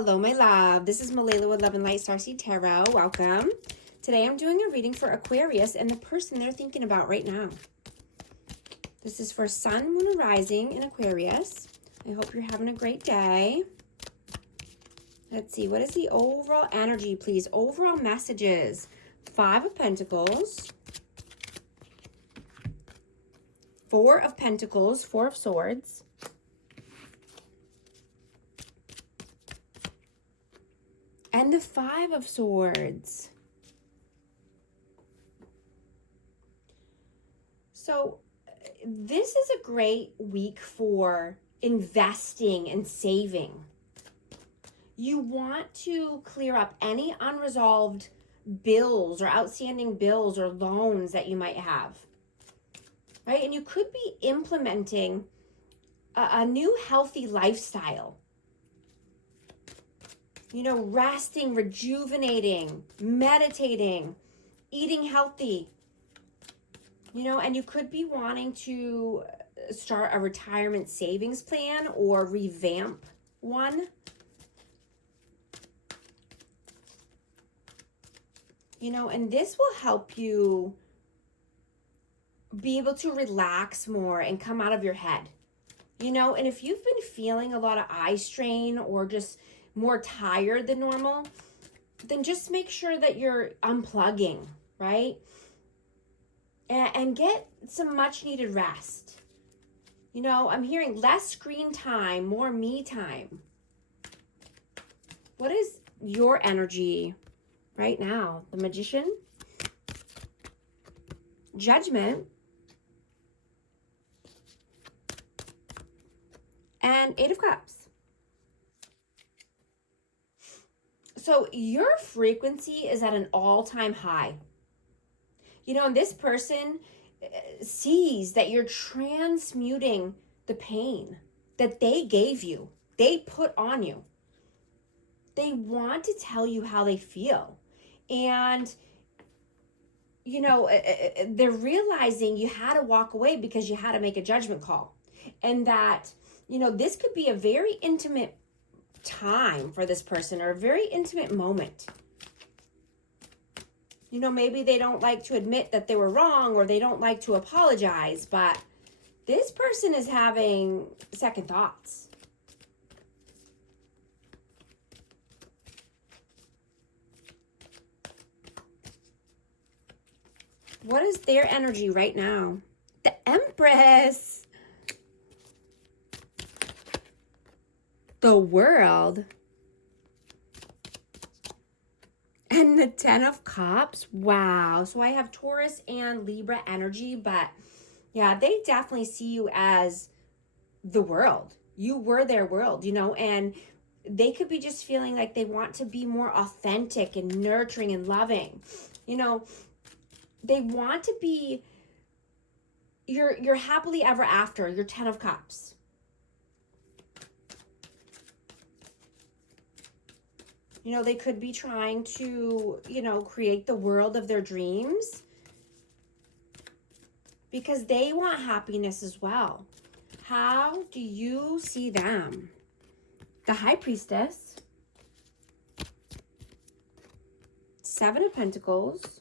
Hello, my love. This is Malayla with Love and Light Starseed Tarot. Welcome. Today I'm doing a reading for Aquarius and the person they're thinking about right now. This is for Sun, Moon, and Rising in Aquarius. I hope you're having a great day. Let's see. What is the overall energy, please? Overall messages. 5 of Pentacles. 4 of Pentacles. 4 of Swords. And the 5 of Swords. So this is a great week for investing and saving. You want to clear up any unresolved bills or outstanding bills or loans that you might have, right? And you could be implementing a new healthy lifestyle. You know, resting, rejuvenating, meditating, eating healthy. You know, and you could be wanting to start a retirement savings plan or revamp one. You know, and this will help you be able to relax more and come out of your head. You know, and if you've been feeling a lot of eye strain or just more tired than normal, then just make sure that you're unplugging, right? And get some much needed rest. You know, I'm hearing less screen time, more me time. What is your energy right now? The Magician, Judgment, and 8 of Cups. So your frequency is at an all-time high. You know, and this person sees that you're transmuting the pain that they gave you, they put on you. They want to tell you how they feel. And, you know, they're realizing you had to walk away because you had to make a judgment call. And that, you know, this could be a very intimate time for this person or a very intimate moment. You know, maybe they don't like to admit that they were wrong or they don't like to apologize, but this person is having second thoughts. What is their energy right now? The Empress. The World. And the 10 of Cups. Wow. So I have Taurus and Libra energy, but yeah, they definitely see you as the world. You were their world, you know, and they could be just feeling like they want to be more authentic and nurturing and loving. You know, they want to be your happily ever after, your 10 of Cups. You know, they could be trying to, you know, create the world of their dreams because they want happiness as well. How do you see them? The High Priestess, 7 of Pentacles,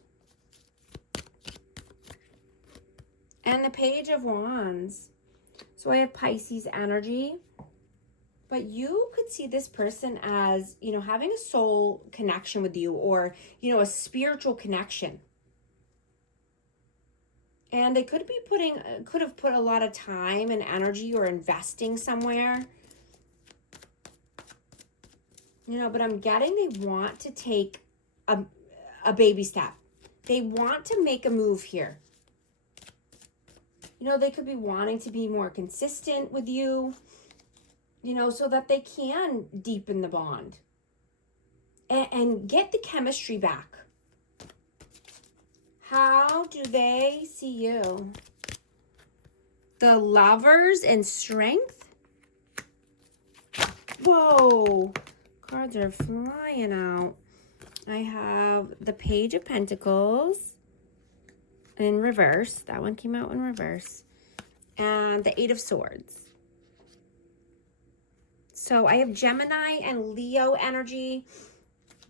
and the Page of Wands. So I have Pisces energy. But you could see this person as, you know, having a soul connection with you or, you know, a spiritual connection. And they could have put a lot of time and energy or investing somewhere. You know, but I'm getting they want to take a baby step. They want to make a move here. You know, they could be wanting to be more consistent with you. You know, so that they can deepen the bond and get the chemistry back. How do they see you? The Lovers and Strength. Whoa, cards are flying out. I have the Page of Pentacles in reverse. That one came out in reverse. And the 8 of Swords. So I have Gemini and Leo energy,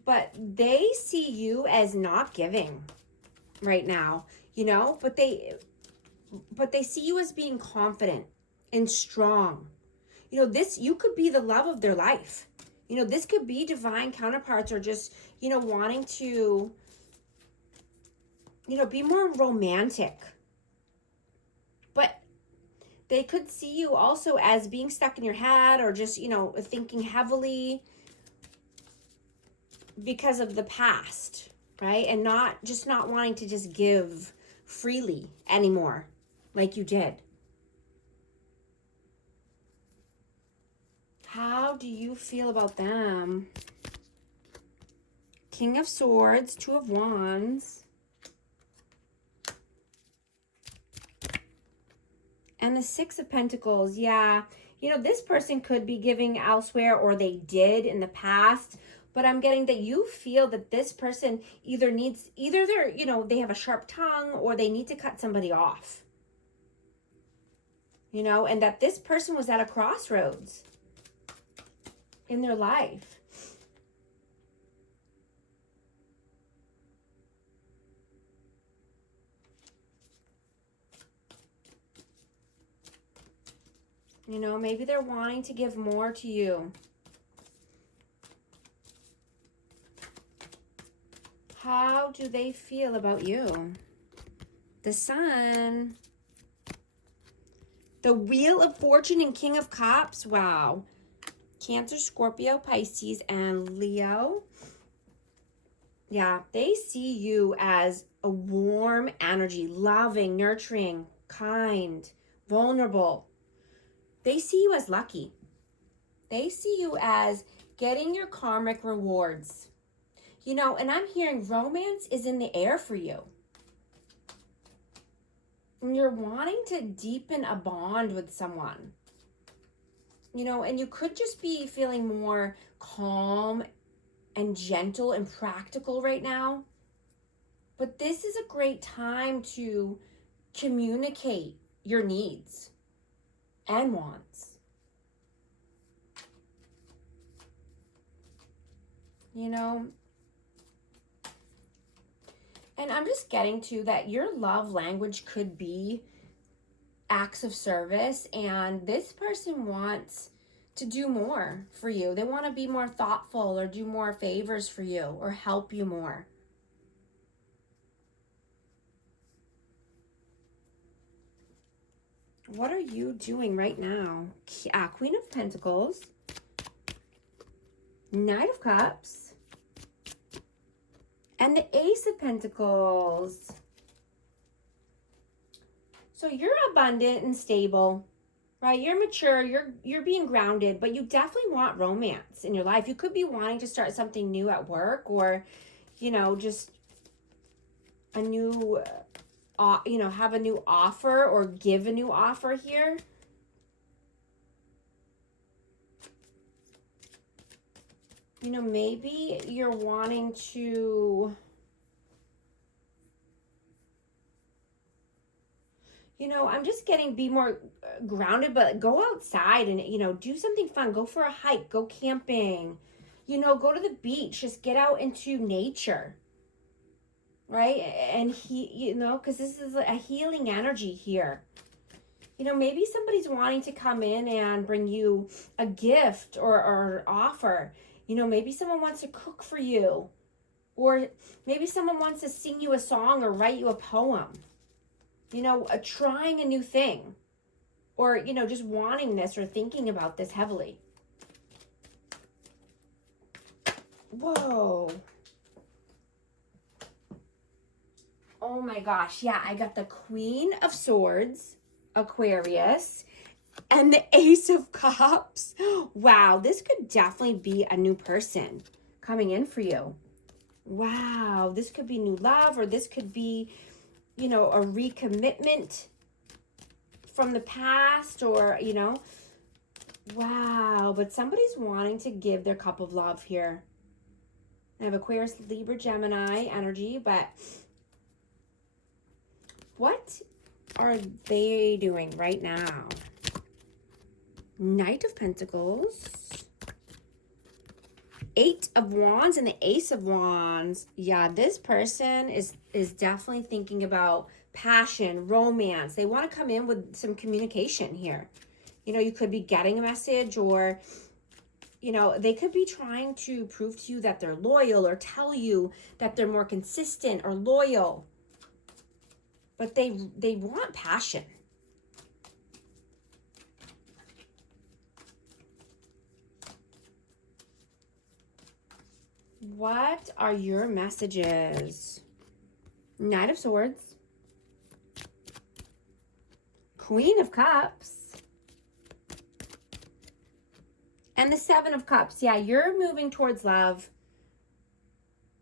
but they see you as not giving right now, you know, but they see you as being confident and strong. You know, this, you could be the love of their life. You know, this could be divine counterparts, or just, you know, wanting to, you know, be more romantic. But they could see you also as being stuck in your head, or just, you know, thinking heavily because of the past, right? And not wanting to just give freely anymore like you did. How do you feel about them? King of Swords, Two of Wands, and the Six of Pentacles. Yeah, you know, this person could be giving elsewhere, or they did in the past, but I'm getting that you feel that this person either they're, you know, they have a sharp tongue, or they need to cut somebody off, you know, and that this person was at a crossroads in their life. You know, maybe they're wanting to give more to you. How do they feel about you? The Sun, the Wheel of Fortune, and King of Cups. Wow. Cancer, Scorpio, Pisces, and Leo. Yeah, they see you as a warm energy, loving, nurturing, kind, vulnerable. They see you as lucky. They see you as getting your karmic rewards. You know, and I'm hearing romance is in the air for you. And you're wanting to deepen a bond with someone. You know, and you could just be feeling more calm and gentle and practical right now. But this is a great time to communicate your needs and wants. You know, and I'm just getting to that your love language could be acts of service, and this person wants to do more for you. They want to be more thoughtful, or do more favors for you, or help you more. What are you doing right now? Queen of Pentacles, Knight of Cups, and the Ace of Pentacles. So you're abundant and stable, right? You're mature, you're being grounded, but you definitely want romance in your life. You could be wanting to start something new at work, or, you know, just a new, you know, have a new offer, or give a new offer here. You know, maybe you're wanting to, you know, I'm just getting be more grounded, but go outside and, you know, do something fun. Go for a hike, go camping, you know, go to the beach, just get out into nature, right? And you know, because this is a healing energy here. You know, maybe somebody's wanting to come in and bring you a gift, or offer. You know, maybe someone wants to cook for you, or maybe someone wants to sing you a song or write you a poem. You know, trying a new thing, or, you know, just wanting this or thinking about this heavily. Whoa. Oh my gosh. Yeah, I got the Queen of Swords, Aquarius, and the Ace of Cups. Wow, this could definitely be a new person coming in for you. Wow, this could be new love, or this could be, you know, a recommitment from the past, or, you know, wow, but somebody's wanting to give their cup of love here. I have Aquarius, Libra, Gemini energy, but what are they doing right now? Knight of Pentacles, Eight of Wands and the Ace of Wands. Yeah, this person is definitely thinking about passion, romance. They want to come in with some communication here. You know, you could be getting a message, or, you know, they could be trying to prove to you that they're loyal, or tell you that they're more consistent or loyal. But they want passion. What are your messages? Knight of Swords. Queen of Cups. And the Seven of Cups. Yeah, you're moving towards love,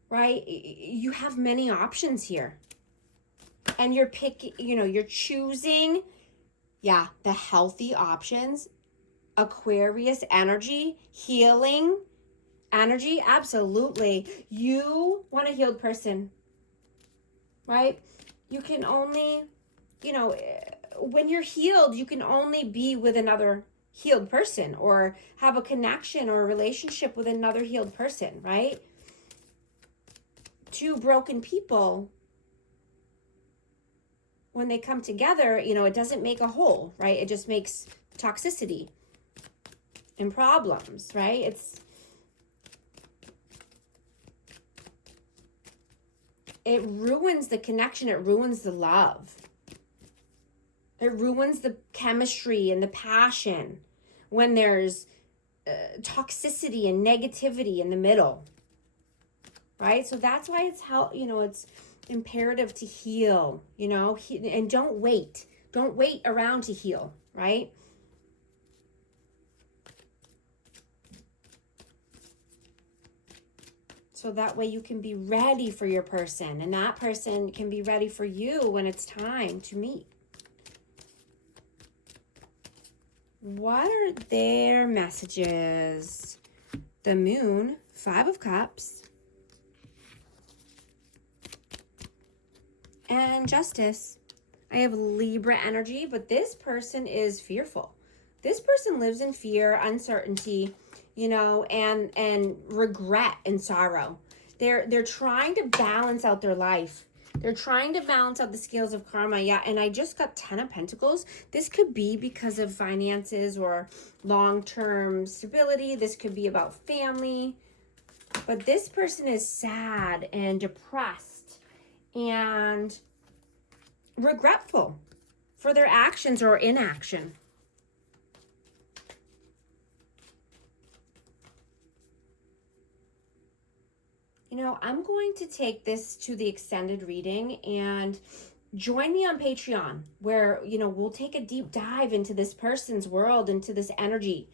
right? You have many options here. And you're picking, you know, you're choosing, yeah, the healthy options. Aquarius energy, healing energy, absolutely. You want a healed person, right? You can only, you know, when you're healed, you can only be with another healed person, or have a connection or a relationship with another healed person, right? Two broken people, when they come together, you know, it doesn't make a whole, right? It just makes toxicity and problems, right? It ruins the connection. It ruins the love. It ruins the chemistry and the passion when there's toxicity and negativity in the middle, right? So that's why it's how, you know, it's imperative to heal, you know, and don't wait around to heal, right? So that way you can be ready for your person, and that person can be ready for you when it's time to meet. What are their messages? The Moon, Five of Cups, and Justice. I have Libra energy, but this person is fearful. This person lives in fear, uncertainty, you know, and regret and sorrow. They're trying to balance out their life. They're trying to balance out the scales of karma. Yeah, and I just got 10 of Pentacles. This could be because of finances or long-term stability. This could be about family. But this person is sad and depressed and regretful for their actions or inaction. You know, I'm going to take this to the extended reading, and join me on Patreon, where, you know, we'll take a deep dive into this person's world, into this energy,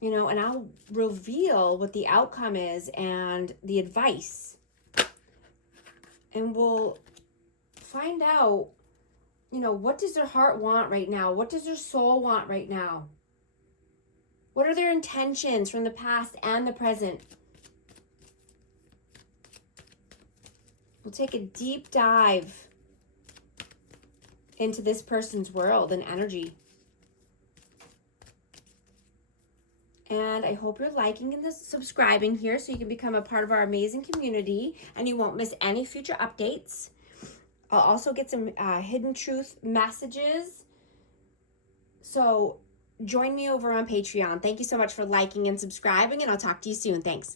you know, and I'll reveal what the outcome is and the advice. And we'll find out, you know, what does their heart want right now? What does their soul want right now? What are their intentions from the past and the present? We'll take a deep dive into this person's world and energy. And I hope you're liking and subscribing here so you can become a part of our amazing community and you won't miss any future updates. I'll also get some hidden truth messages. So join me over on Patreon. Thank you so much for liking and subscribing, and I'll talk to you soon. Thanks.